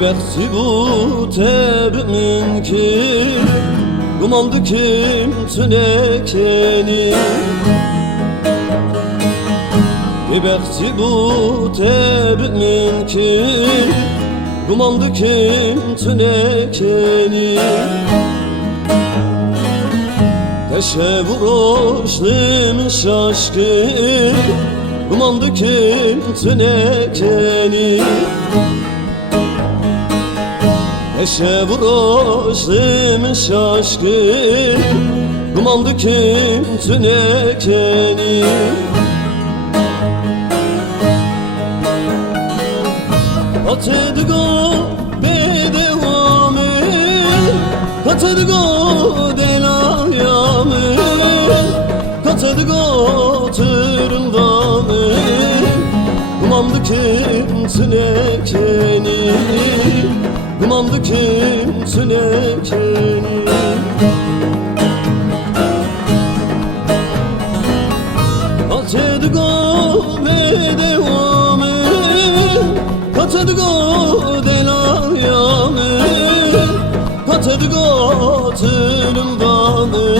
Bekti bu tebimin ki Gumandı kim tünekeni Bekti bu tebimin ki Gumandı kim tünekeni Teşebbür oşlim şaşkın Gumandı kim tünekeni Teşebbür oşlim şaşkın Gumandı kim tünekeni Katedgo bedevamı Katedgo delayamı Katedgo tırındamı Gumandı kim tünekeni Gumandı kim tünekeni Katedgo bedevamı Katedgo delayamı Katedgo tırımdanı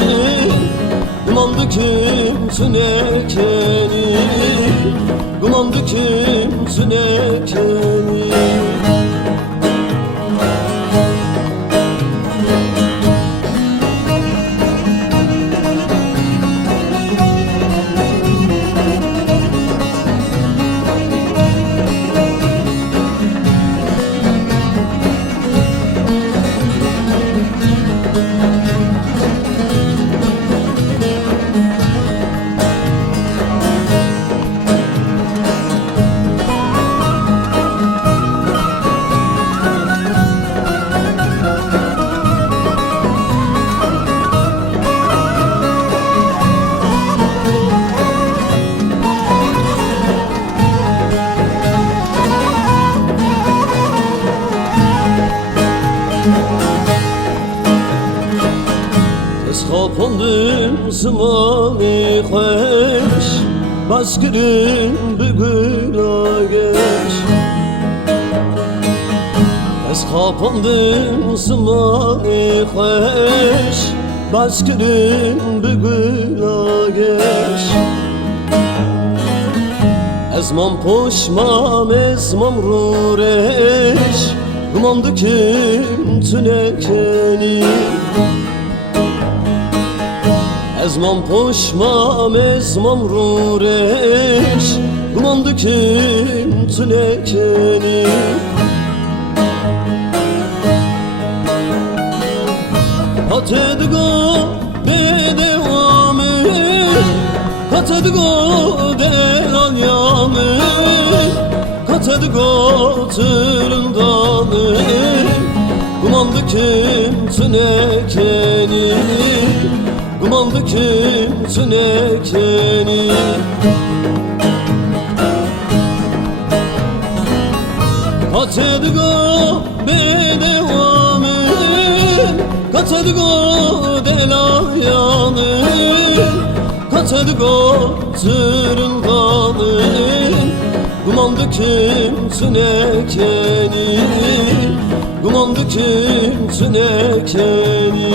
Gumandı kim tünekeni Gumandı kim tünekeni Kapındım zamanı hoş Baskırın bugün geç Ez kapındım zamanı hoş Baskırın bugün geç Ezmam poşmam ezmam rureş Gumandı kim tünekeni Ezmam poşmam ezmam rureş Gumandı kim tünekeni Katedgo bedevamı Katedgo delayamı Katedgo tırındanı Gumandı kim tünekeni Gumandı kim tünekeni Katedgo bedevamı Katedgo delayamı Katedgo tırındanı Gumandı kim tünekeni Gumandı kim tünekeni